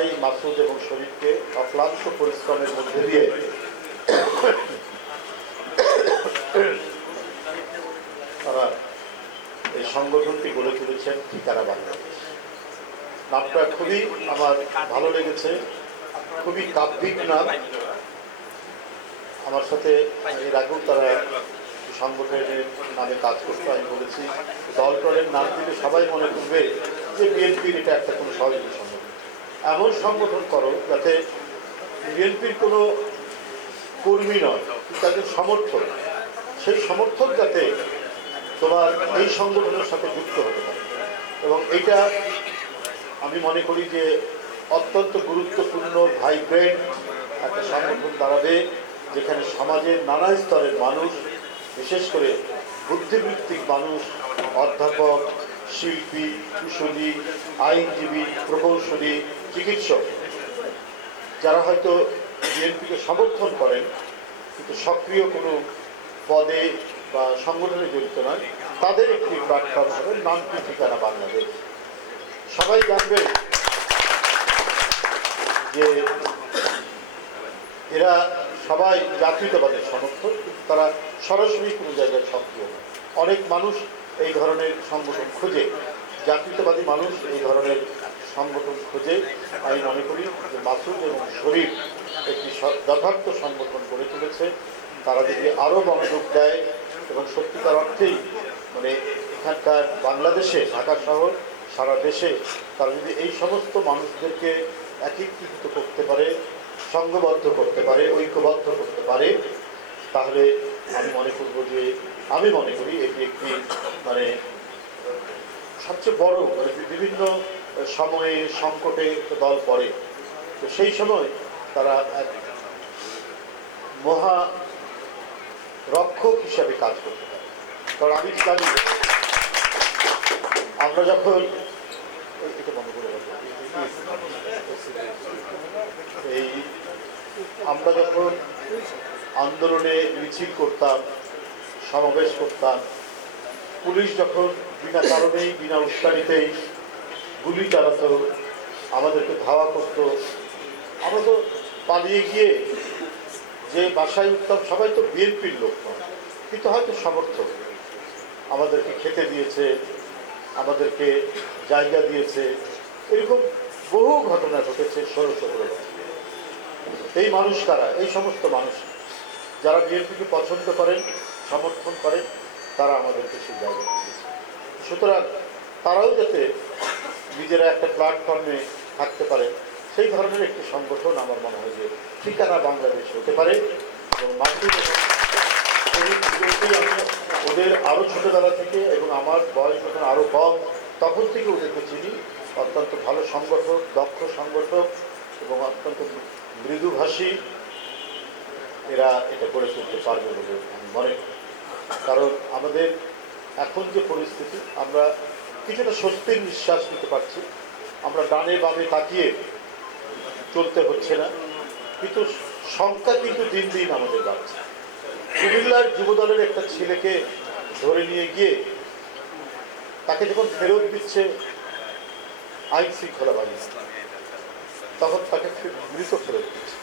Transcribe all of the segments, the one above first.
এই মাসুদ এবং শরীফকে অক্লান্ত পরিশ্রমের মধ্যে দিয়ে তারা এই সংগঠনটি গড়ে তুলেছেন ঠিকানা বাংলাদেশ। নামটা খুবই আমার ভালো লেগেছে, খুবই কাব্যিক নাম। আমার সাথে এর আগেও তারা সংগঠনের নামে কাজ করতে, আমি বলেছি, দল টলের নাম দিলে সবাই মনে করবে যে বিএনপির এটা একটা কোনো সহযোগী এমন সংগঠন করো যাতে বিএনপির কোনো কর্মী নয়, তাদের সমর্থক সেই সমর্থক যাতে তোমার এই সংগঠনের সাথে যুক্ত হতে পারে। এবং এটা আমি মনে করি যে অত্যন্ত গুরুত্বপূর্ণ, ভাইব্রেন্ট একটা সংগঠন দাঁড়াবে যেখানে সমাজের নানা স্তরের মানুষ, বিশেষ করে বুদ্ধিবৃত্তিক মানুষ, অধ্যাপক শিল্পী, কুশলী, আইনজীবী, প্রকৌশলী, চিকিৎসক, যারা হয়তো বিএনপিকে সমর্থন করেন, কিন্তু সক্রিয় কোনো পদে বা সংগঠনে জড়িত নয়, তাদের একটি প্ল্যাটফর্ম হবে নামটি ঠিকানা বাংলাদেশ। সবাই জানবেন যে এরা সবাই জাতীয়তাবাদের সমর্থক, কিন্তু তারা সরাসরি কোনো জায়গায় সক্রিয় অনেক মানুষ এই ধরনের সংগঠন খুঁজে। জাতীয়তাবাদী মানুষ এই ধরনের সংগঠন খোঁজে। আমি মনে করি যে মাসুদ এবং শরীফ একটি যথার্থ সংগঠন গড়ে তুলেছে। তারা যদি আরও মনোযোগ দেয় এবং সত্যিকার অর্থেই মানে এখানকার বাংলাদেশে, ঢাকা শহর, সারা দেশে তারা যদি এই সমস্ত মানুষদেরকে একীকৃত করতে পারে, সংঘবদ্ধ করতে পারে, ঐক্যবদ্ধ করতে পারে, তাহলে আমি মনে করব যে, আমি মনে করি এটি একটি মানে সবচেয়ে বড় মানে বিভিন্ন সময়ে সংকটে দল পড়ে। তো সেই সময় তারা এক মহা রক্ষক হিসাবে কাজ করতে পারে। কারণ আমি জানি, আমরা যখন এই, আমরা যখন আন্দোলনে মিছিল করতাম, সমাবেশ করতাম। পুলিশ যখন বিনা কারণেই, বিনা উস্কানিতেই গুলি চালাতো, আমাদেরকে ধাওয়া করতো। আমরা তো পালিয়ে গিয়ে যে বাসায় উঠতাম, সবাই তো বিএনপির লোক কিন্তু হয়তো সমর্থক। আমাদেরকে খেতে দিয়েছে, আমাদেরকে জায়গা দিয়েছে। এরকম বহু ঘটনা ঘটেছে ষোলো সতেরো এই মানুষ কারা? এই সমস্ত মানুষ। যারা বিএনপিকে পছন্দ করেন, সমর্থন করেন, তারা আমাদেরকে সেই জায়গা সুতরাং তারাও যাতে নিজেরা একটা প্ল্যাটফর্মে থাকতে পারে, সেই ধরনের একটি সংগঠন আমার মনে হয় যে ঠিকানা বাংলাদেশ হতে পারে এবং আমি ওদের আরও ছোটোবেলা থেকে এবং আমার বয়স যখন আরও কম, তখন থেকে ওদেরকে চিনি। অত্যন্ত ভালো সংগঠক, দক্ষ সংগঠক এবং অত্যন্ত মৃদুভাষী এরা এটা গড়ে তুলতে পারবে বলে আমি মনে করি। কারণ আমাদের এখন যে পরিস্থিতি, আমরা কিছুটা স্বস্তির নিঃশ্বাস নিতে পারছি। আমরা ডানে বামে তাকিয়ে চলতে হচ্ছে না। কিন্তু সংখ্যা কিন্তু দিন দিন আমাদের বাড়ছে। কুমিল্লার যুবদলের একটা ছেলেকে ধরে নিয়ে গিয়ে তাকে যখন ফেরত দিচ্ছে আইন শৃঙ্খলা বাহিনী, তখন তাকে মৃত ফেরত দিচ্ছে।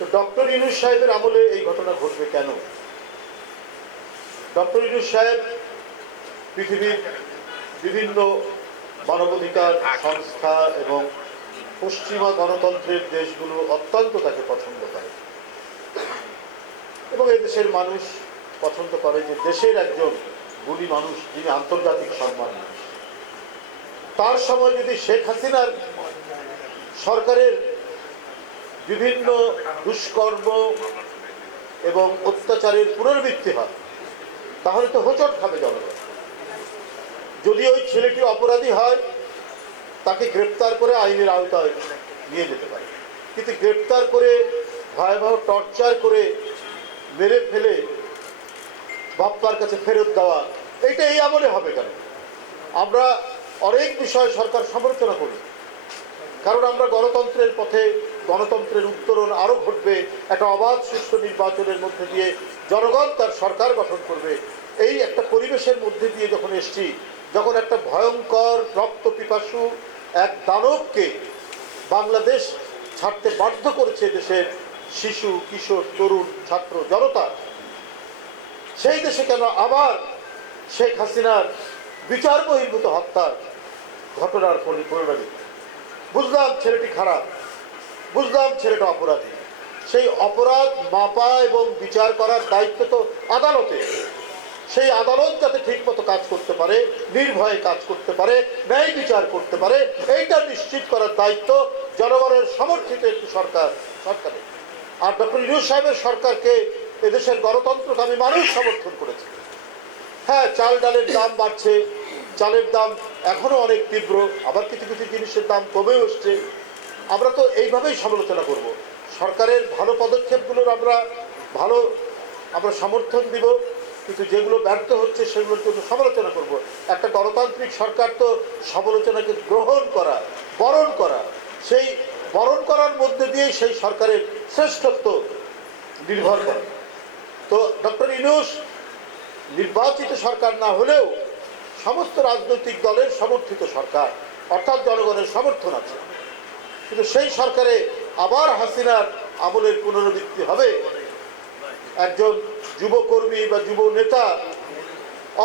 তো ডক্টর ইনুস সাহেবের আমলে এই ঘটনা ঘটবে কেন? ডক্টর ইনুস সাহেব পৃথিবীর বিভিন্ন মানবাধিকার সংস্থা এবং পশ্চিমা গণতন্ত্রের দেশগুলো অত্যন্ত তাকে পছন্দ করে। এবং দেশের মানুষ পছন্দ করে যে দেশের একজন গুণী মানুষ, যিনি আন্তর্জাতিক সম্মান। তার সময় যদি শেখ হাসিনার সরকারের বিভিন্ন দুষ্কর্ম এবং অত্যাচারের পুনরাবৃত্তি হয়, তাহলে তো হোচট খাবে জনগণ। যদি ওই ছেলেটি অপরাধী হয়, তাকে গ্রেপ্তার করে আইনের আওতায় নিয়ে যেতে পারে। কিন্তু গ্রেপ্তার করে ভয়াবহ টর্চার করে মেরে ফেলে বাপ্পার কাছে ফেরত দেওয়া এটা এই আমলে হবে কেন? আমরা অনেক বিষয় সরকার সমালোচনা করি। কারণ আমরা গণতন্ত্রের পথে গণতন্ত্রের উত্তরণ আরও ঘটবে, একটা অবাধ সুষ্ঠু নির্বাচনের মধ্যে দিয়ে জনগণ তার সরকার গঠন করবে। এই একটা পরিবেশের মধ্যে দিয়ে যখন এসছি, যখন একটা ভয়ঙ্কর রক্ত পিপাসু এক দানবকে বাংলাদেশ ছাড়তে বাধ্য করেছে দেশের শিশু, কিশোর, তরুণ, ছাত্র, জনতা, সেই দেশে কেন আবার শেখ হাসিনার বিচার বহির্ভূত হত্যার ঘটনার পরি- পরিণতি? বুঝলাম ছেলেটি খারাপ, বুঝলাম ছেলেটা অপরাধী। সেই অপরাধ মাপা এবং বিচার করার দায়িত্ব তো আদালতে। সেই আদালত যাতে ঠিকমতো কাজ করতে পারে, নির্ভয়ে কাজ করতে পারে, ন্যায় বিচার করতে পারে, এইটা নিশ্চিত করার দায়িত্ব জনগণের সমর্থিত একটি সরকার, সরকারের। আর ডক্টর ইউনুস সাহেবের সরকারকে এদেশের গণতন্ত্রকামী মানুষ সমর্থন করেছে। হ্যাঁ চাল ডালের দাম বাড়ছে, চালের দাম এখনও অনেক তীব্র, আবার কিছু কিছু জিনিসের দাম কমে আসছে। আমরা তো এইভাবেই সমালোচনা করব। সরকারের ভালো পদক্ষেপগুলোর আমরা ভালো, আমরা সমর্থন দিব, কিন্তু যেগুলো ব্যর্থ হচ্ছে সেগুলোর জন্য সমালোচনা করব। একটা গণতান্ত্রিক সরকার তো সমালোচনাকে গ্রহণ করা, বরণ করা, সেই বরণ করার মধ্যে দিয়েই সেই সরকারের শ্রেষ্ঠত্ব নির্ভর করে। তো ডক্টর ইনুস নির্বাচিত সরকার না হলেও সমস্ত রাজনৈতিক দলের সমর্থিত সরকার, অর্থাৎ জনগণের সমর্থন আছে। কিন্তু সেই সরকারে আবার হাসিনার আমলের পুনরাবৃত্তি হবে। একজন যুবকর্মী বা যুব নেতা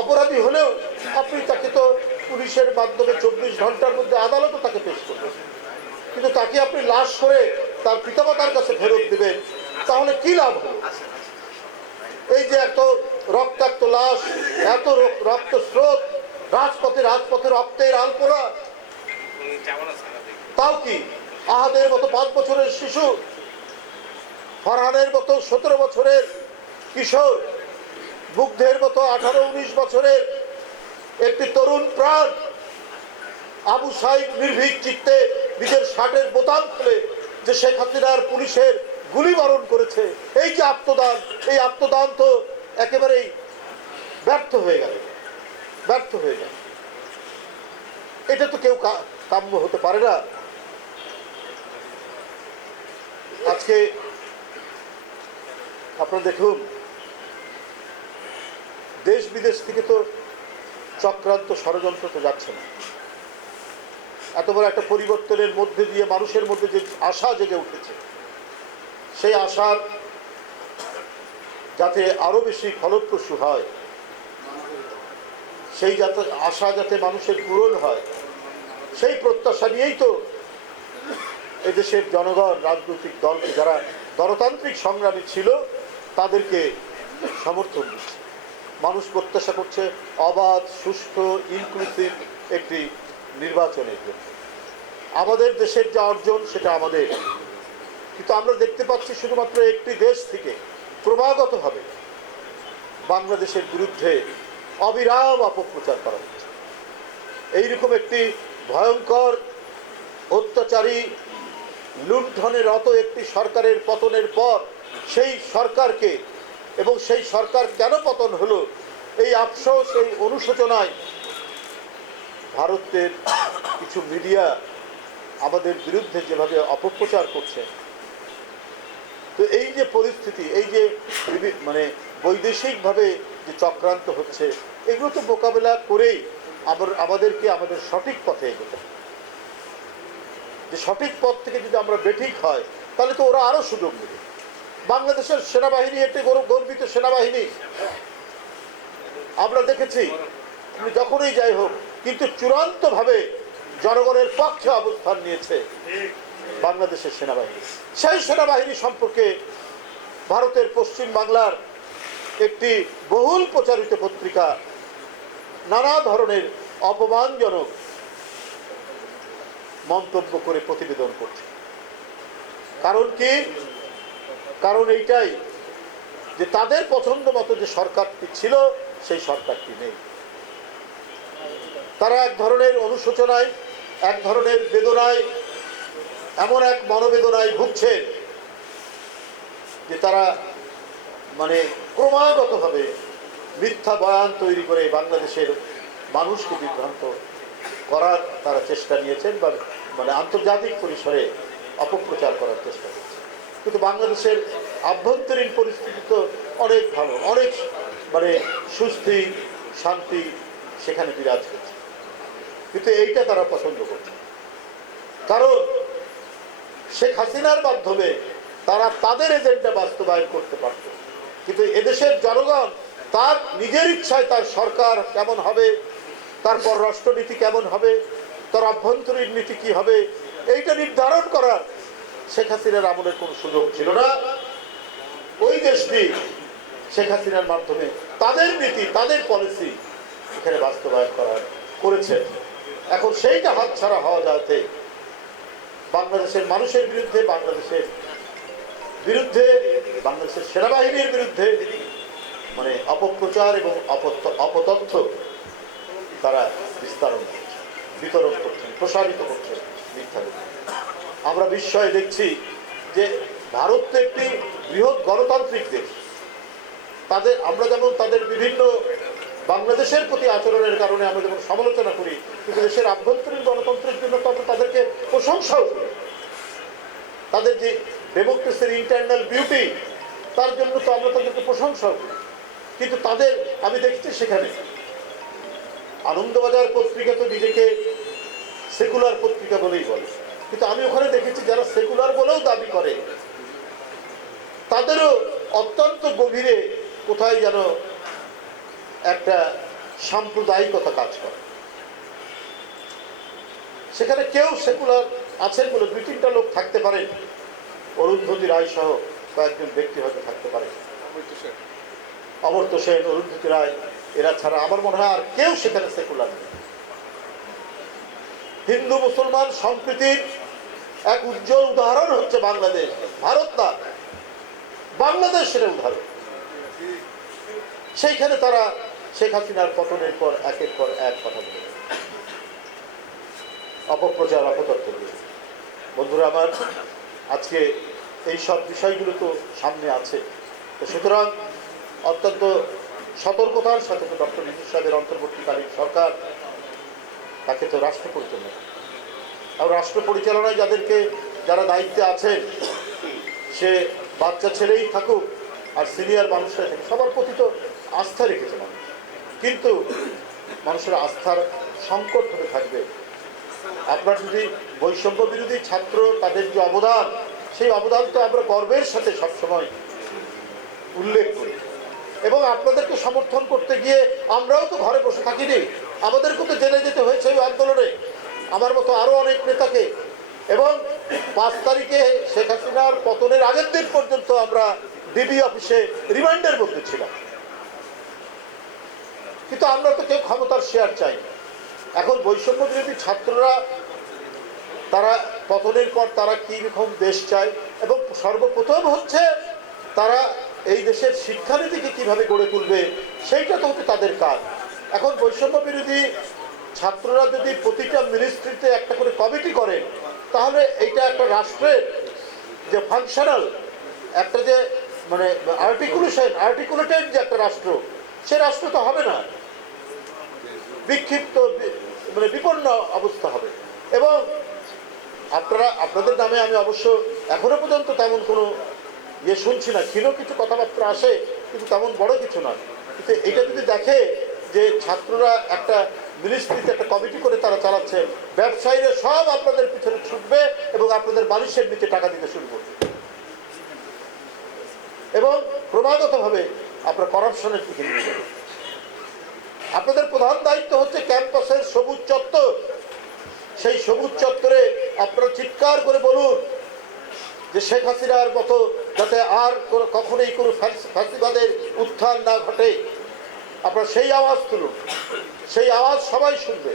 অপরাধী হলেও আপনি তাকে তো পুলিশের মাধ্যমে চব্বিশ ঘণ্টার মধ্যে আদালতও তাকে পেশ করবেন। কিন্তু তাকে আপনি লাশ করে তার পিতামাতার কাছে ফেরত দেবেন, তাহলে কি লাভ হবে? এই যে এত রক্তাক্ত লাশ, এত রক্ত স্রোত রাজপথে রাজপথে রক্তের আলপনা। তাও কি? আহাদের মতো পাঁচ বছরের শিশু, ফরহানের মতো সতেরো বছরের কিশোর মুগ্ধের মতো আঠারো উনিশ বছরের একটি তরুণ প্রাণ। আবু সাইদ নির্ভীক চিত্তে নিজের শার্টের বোতাম খুলে যে শেখ হাসিনার পুলিশের গুলি বরণ করেছে, এই যে আত্মদান, এই আত্মদান তো একেবারেই ব্যর্থ হয়ে গেল। ব্যর্থ হয়ে যায় এটা তো কেউ কাম্য হতে পারে না। আজকে আপনারা দেখুন, দেশ বিদেশ থেকে তো চক্রান্ত ষড়যন্ত্র তো যাচ্ছে না। এত বড় একটা পরিবর্তনের মধ্যে দিয়ে, মানুষের মধ্যে যে আশা জেগে উঠেছে, সেই আশার যাতে আরও বেশি ফলপ্রসূ হয় সেই যাতে, আশা যাতে মানুষের পূরণ হয়, সেই প্রত্যাশা নিয়েই তো এদেশের জনগণ, রাজনৈতিক দলকে যারা গণতান্ত্রিক সংগ্রামী ছিল, তাদেরকে সমর্থন দিচ্ছে। মানুষ প্রত্যাশা করছে অবাধ, সুষ্ঠু ইনক্লুসিভ একটি নির্বাচনের জন্য। আমাদের দেশের যা অর্জন, সেটা আমাদের। কিন্তু আমরা দেখতে পাচ্ছি শুধুমাত্র একটি দেশ থেকে ক্রমাগতভাবে বাংলাদেশের বিরুদ্ধে অবিরাম অপপ্রচার করা হচ্ছে। এইরকম একটি ভয়ঙ্কর অত্যাচারী লুণ্ঠনের অত একটি সরকারের পতনের পর সেই সরকারকে এবং সেই সরকার কেন পতন হলো, এই আফসোস, এই অনুশোচনায় ভারতের কিছু মিডিয়া আমাদের বিরুদ্ধে যেভাবে অপপ্রচার করছে, তো এই যে পরিস্থিতি, এই যে মানে বৈদেশিকভাবে যে চক্রান্ত হচ্ছে, এগুলো তো মোকাবেলা করেই আমার, আমাদেরকে আমাদের সঠিক পথে এগোতে যে সঠিক পথ থেকে যদি আমরা বেঠিক হয়, তাহলে তো ওরা আরও সুযোগ নেবে। বাংলাদেশের সেনাবাহিনী একটি গর্বিত সেনাবাহিনী। আমরা দেখেছি যখনই যাই হোক, কিন্তু চূড়ান্তভাবে জনগণের পক্ষে অবস্থান নিয়েছে বাংলাদেশের সেনাবাহিনী। সেই সেনাবাহিনী সম্পর্কে ভারতের পশ্চিম বাংলার একটি বহুল প্রচারিত পত্রিকা নানা ধরনের অপমানজনক মন্তব্য করে প্রতিবেদন করছে। কারণ কি? কারণ এইটাই যে তাদের পছন্দ মতো যে সরকারটি ছিল, সেই সরকারটি নেই। তারা এক ধরনের অনুশোচনায়, এক ধরনের বেদনায়, এমন এক মনোবেদনায় ভুগছে যে তারা মানে ক্রমাগতভাবে মিথ্যা বয়ান তৈরি করে বাংলাদেশের মানুষকে বিভ্রান্ত করার তারা চেষ্টা নিয়েছেন বা মানে আন্তর্জাতিক পরিসরে অপপ্রচার করার চেষ্টা করছেন। কিন্তু বাংলাদেশের আভ্যন্তরীণ পরিস্থিতি তো অনেক ভালো, অনেক মানে সুস্থির শান্তি সেখানে বিরাজ করছে। কিন্তু এইটা তারা পছন্দ করছে কারণ শেখ হাসিনার মাধ্যমে তারা তাদের এজেন্ডা বাস্তবায়ন করতে পারত কিন্তু এদেশের জনগণ তার নিজের ইচ্ছায় তার সরকার কেমন হবে তারপর রাষ্ট্রনীতি কেমন হবে, তার অভ্যন্তরীণ নীতি কি হবে, এইটা নির্ধারণ করার শেখ হাসিনার আমলের কোনো সুযোগ ছিল না। ওই দেশটি শেখ হাসিনার মাধ্যমে তাদের নীতি, তাদের পলিসি এখানে বাস্তবায়ন করার করেছে। এখন সেইটা হাতছাড়া হওয়া যাতে বাংলাদেশের মানুষের বিরুদ্ধে, বাংলাদেশের বিরুদ্ধে, বাংলাদেশের সেনাবাহিনীর বিরুদ্ধে মানে অপপ্রচার এবং অপত- অপতথ্য তারা বিস্তারণ করছে, বিতরণ করছেন প্রসারিত করছেন মিথ্যা আমরা বিস্ময়ে দেখছি যে ভারত একটি বৃহৎ গণতান্ত্রিক দেশ। তাদের, আমরা যেমন তাদের বিভিন্ন বাংলাদেশের প্রতি আচরণের কারণে আমরা যেমন সমালোচনা করি, কিন্তু দেশের আভ্যন্তরীণ গণতন্ত্রের জন্য তো আমরা তাদেরকে প্রশংসাও করি। তাদের যে ডেমোক্রেসির ইন্টারনাল বিউটি তার জন্য তো আমরা তাদেরকে প্রশংসাও করি। কিন্তু তাদের আমি দেখছি সেখানে। আনন্দবাজার পত্রিকা তো নিজেকে সেকুলার পত্রিকা বলেই বলে। কিন্তু আমি ওখানে দেখেছি যারা সেকুলার বলেও দাবি করে, তাদেরও অত্যন্ত গভীরে কোথায় যেন একটা সাম্প্রদায়িকতা কাজ করে। সেখানে কেউ সেকুলার আছেন বলে দুই তিনটা লোক থাকতে পারেন। অরুন্ধতী রায় সহ কয়েকজন ব্যক্তি হয়তো থাকতে পারে। অমর্ত্য সেন, অরুন্ধতী রায়, এরা ছাড়া আমার মনে হয় আর কেউ সেখানে সেকুলার নেই। হিন্দু, মুসলমান সম্প্রীতির এক উজ্জ্বল উদাহরণ হচ্ছে বাংলাদেশ। ভারত না, বাংলাদেশ সেটা উদাহরণ। সেইখানে তারা শেখ হাসিনার পতনের পর একের পর এক কথা বলে। অপপ্রচার অপতত্ত্ব বন্ধুরা আমার আজকে এই সব বিষয়গুলো তো সামনে আছে। তো সুতরাং অত্যন্ত সতর্কতার সাথে তো ডক্টর নিতীশ সাহেবের অন্তর্বর্তীকালীন সরকার তাকে তো রাষ্ট্র পরিচালনা আর রাষ্ট্র পরিচালনায় যাদেরকে যারা দায়িত্বে আছেন, সে বাচ্চা ছেলেই থাকুক আর সিনিয়র মানুষরা থাকে সবার প্রতি তো আস্থা রেখেছে মানুষ। কিন্তু মানুষের আস্থার সংকট হতে থাকবে আপনার যদি বৈষম্য বিরোধী ছাত্র তাদের যে অবদান, সেই অবদান তো আমরা গর্বের সাথে সবসময় উল্লেখ করি। এবং আপনাদেরকে সমর্থন করতে গিয়ে আমরাও তো ঘরে বসে থাকিনি। আমাদেরকেও তো জেনে যেতে হয়েছে ওই আন্দোলনে। আমার মতো আরও অনেক নেতাকে। এবং পাঁচ তারিখে শেখ হাসিনার পতনের আগের দিন পর্যন্ত আমরা ডিবি অফিসে রিমান্ডের মধ্যে ছিলাম। কিন্তু আমরা তো কেউ ক্ষমতার শেয়ার চাই না। এখন বৈষম্য বিরোধী ছাত্ররা, তারা পতনের পর তারা কী রকম দেশ চায় এবং সর্বপ্রথম হচ্ছে তারা এই দেশের শিক্ষানীতিকে কীভাবে গড়ে তুলবে, সেইটা তো হচ্ছে তাদের কাজ। এখন বৈষম্য বিরোধী ছাত্ররা যদি প্রতিটা মিনিস্ট্রিতে একটা করে কমিটি করেন তাহলে এইটা একটা রাষ্ট্রের যে ফাংশনাল একটা যে মানে আর্টিকুলেশন আর্টিকুলেটেড যে একটা রাষ্ট্র, সে রাষ্ট্র তো হবে না। বিক্ষিপ্ত মানে বিপন্ন অবস্থা হবে। এবং আপনারা, আপনাদের নামে আমি অবশ্য এখনও পর্যন্ত তেমন কোনো ইয়ে শুনছি না। ক্ষীণ কিছু কথাবার্তা আসে, কিন্তু তেমন বড় কিছু নয়। কিন্তু এটা যদি দেখে যে ছাত্ররা একটা মিনিস্ট্রিতে একটা কমিটি করে তারা চালাচ্ছে, ব্যবসায়ীরা সব আপনাদের পিছনে ছুটবে এবং আপনাদের বালিশের নিচে টাকা দিতে শুরু করবে। এবং ক্রমাগতভাবে আপনার করাপশনের দিকে নিয়ে যাবে। আপনাদের প্রধান দায়িত্ব হচ্ছে ক্যাম্পাসের সবুজ চত্বর। সেই সবুজ চত্বরে আপনারা চিৎকার করে বলুন যে শেখ হাসিনার মতো যাতে আর কখনোই কোনো ফ্যাসিবাদের উত্থান না ঘটে। আপনারা সেই আওয়াজ তুলুন, সেই আওয়াজ সবাই শুনবে।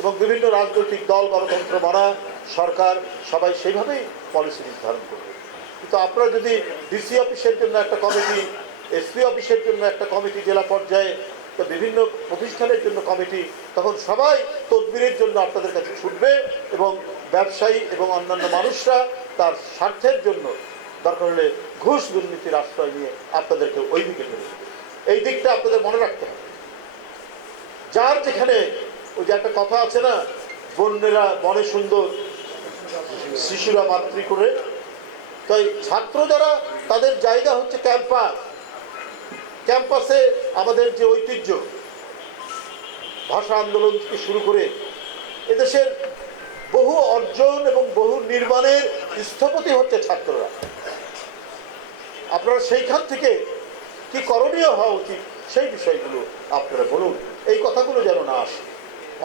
এবং বিভিন্ন রাজনৈতিক দল, গণতন্ত্র মানা, সরকার, সবাই সেইভাবেই পলিসি নির্ধারণ করবে। কিন্তু আপনারা যদি ডিসি অফিসের জন্য একটা কমিটি, এসপি অফিসের জন্য একটা কমিটি, জেলা পর্যায়ে তো বিভিন্ন প্রতিষ্ঠানের জন্য কমিটি তখন সবাই তদবিরের জন্য আপনাদের কাছে ছুটবে এবং ব্যবসায়ী এবং অন্যান্য মানুষরা তার স্বার্থের জন্য দরকার হলে ঘুষ দুর্নীতির আশ্রয় নিয়ে আপনাদেরকে ওই দিকে নেবে এই দিকটা আপনাদের মনে রাখতে হবে। যার যেখানে ওই যে একটা কথা আছে না, বন্যেরা বনে সুন্দর, শিশুরা মাতৃ করে। তাই ছাত্র যারা, তাদের জায়গা হচ্ছে ক্যাম্পাস। ক্যাম্পাসে আমাদের যে ঐতিহ্য, ভাষা আন্দোলন থেকে শুরু করে এদেশের বহু অর্জন এবং বহু নির্মাণের স্থপতি হচ্ছে ছাত্ররা। আপনারা সেইখান থেকে কি করণীয় হওয়া উচিত সেই বিষয়গুলো আপনারা বলুন। এই কথাগুলো যেন না আসে।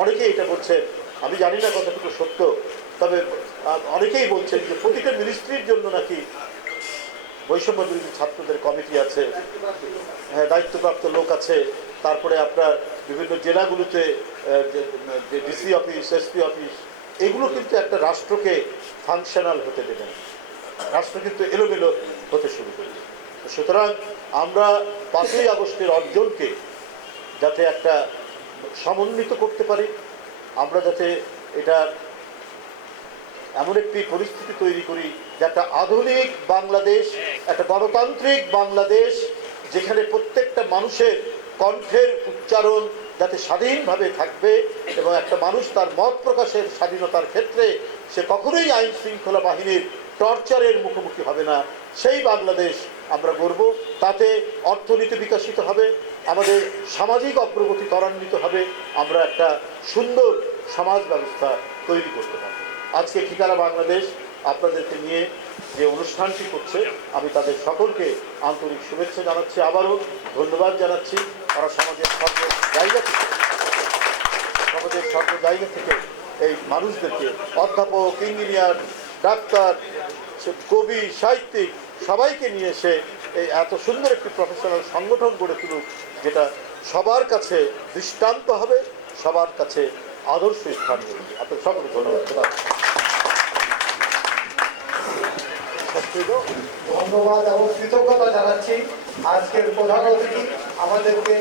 অনেকেই এটা বলছেন, আমি জানি না কতটুকু সত্য, তবে অনেকেই বলছেন যে প্রতিটা মিনিস্ট্রির জন্য নাকি বৈষম্য বিরোধী ছাত্রদের কমিটি আছে হ্যাঁ দায়িত্বপ্রাপ্ত লোক আছে, তারপরে আপনার বিভিন্ন জেলাগুলোতে ডিসি অফিস এসপি অফিস এগুলো কিন্তু একটা রাষ্ট্রকে ফাংশনাল হতে দেবে না রাষ্ট্র কিন্তু এলোমেলো হতে শুরু করবে। সুতরাং আমরা পাঁচই আগস্টের অর্জনকে যাতে একটা সমন্বিত করতে পারি, আমরা যাতে এটা এমন একটি পরিস্থিতি তৈরি করি যে একটা আধুনিক বাংলাদেশ, একটা গণতান্ত্রিক বাংলাদেশ, যেখানে প্রত্যেকটা মানুষের কণ্ঠের উচ্চারণ যাতে স্বাধীনভাবে থাকবে এবং একটা মানুষ তার মত প্রকাশের স্বাধীনতার ক্ষেত্রে সে কখনোই আইন শৃঙ্খলা বাহিনীর টর্চারের মুখোমুখি হবে না। সেই বাংলাদেশ আমরা গড়ব, তাতে অর্থনীতি বিকশিত হবে, আমাদের সামাজিক অগ্রগতি ত্বরান্বিত হবে, আমরা একটা সুন্দর সমাজ ব্যবস্থা তৈরি করতে পারব। আজকে ঠিকানা বাংলাদেশ আপনাদেরকে নিয়ে যে অনুষ্ঠানটি করছে, আমি তাদের সকলকে আন্তরিক শুভেচ্ছা জানাচ্ছি, আবারও ধন্যবাদ জানাচ্ছি। তারা সমাজের সর্ব জায়গা থেকে, সমাজের সর্ব জায়গা থেকে এই মানুষদেরকে অধ্যাপক, ইঞ্জিনিয়ার, ডাক্তার কবি, সাহিত্যিক সবাইকে নিয়ে এসে এই এত সুন্দর একটি প্রফেশনাল সংগঠন গড়ে তুলুক, যেটা সবার কাছে দৃষ্টান্ত হবে, সবার কাছে আদর্শ স্থান আপনার সকলকে ধন্যবাদ। ধন্যবাদ এবং কৃতজ্ঞতা জানাচ্ছি। আজকের প্রধান অতিথি আমাদেরকে